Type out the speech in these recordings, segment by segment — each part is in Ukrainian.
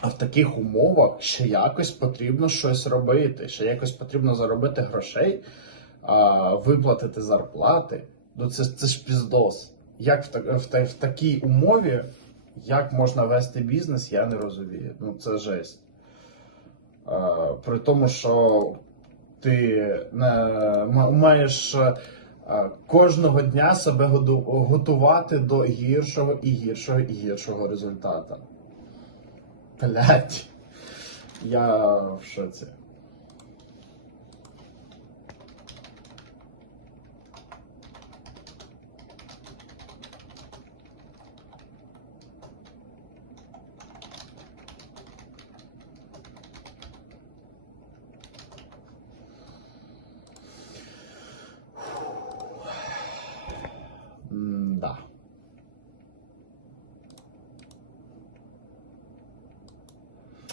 А в таких умовах ще якось потрібно щось робити, ще якось потрібно заробити грошей, виплатити зарплати. Ну це, це ж піздос. Як в, в, в такій умові, як можна вести бізнес, я не розумію. Ну це жесть. При тому, що ти не, маєш е, кожного дня себе готувати до гіршого і гіршого і гіршого результату. Блять. Я в шоці.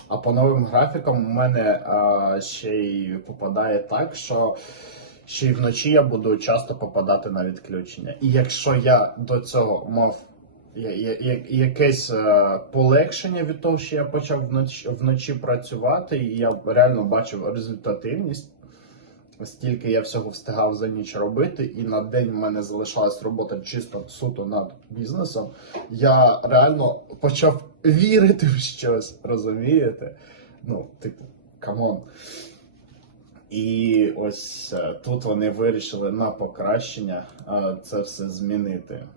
А по новим графікам у мене а, ще й попадає так, що ще й вночі я буду часто попадати на відключення. І якщо я до цього мав якесь е, полегшення від того, що я почав вночі, вночі працювати, і я реально бачив результативність. Стільки я всього встигав за ніч робити, і на день в мене залишалась робота чисто суто над бізнесом. Я реально почав вірити в щось, розумієте? Ну, типу, камон. І ось е, тут вони вирішили на покращення е, це все змінити.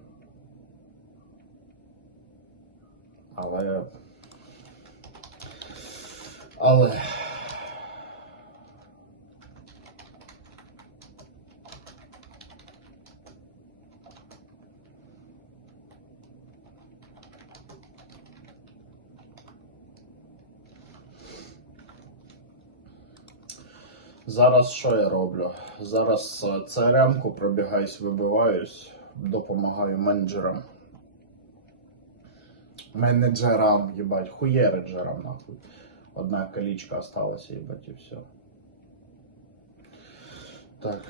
Але. Але. Зараз що я роблю? Зараз е, CRM-ку пробігаюсь, вибиваюсь, допомагаю менеджерам. Менеджерам, їбать, хуєреджерам, нахуй. Одна колічка осталася, їбать, і все. Так.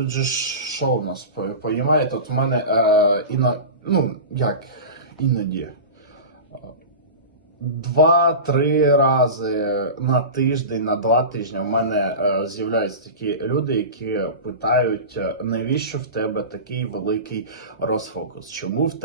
Тут же що у нас по- понімаєте? От в мене е, іно, ну як іноді. Два-три рази на тиждень, на два тижні в мене е, з'являються такі люди, які питають, е, навіщо в тебе такий великий розфокус? Чому в тебе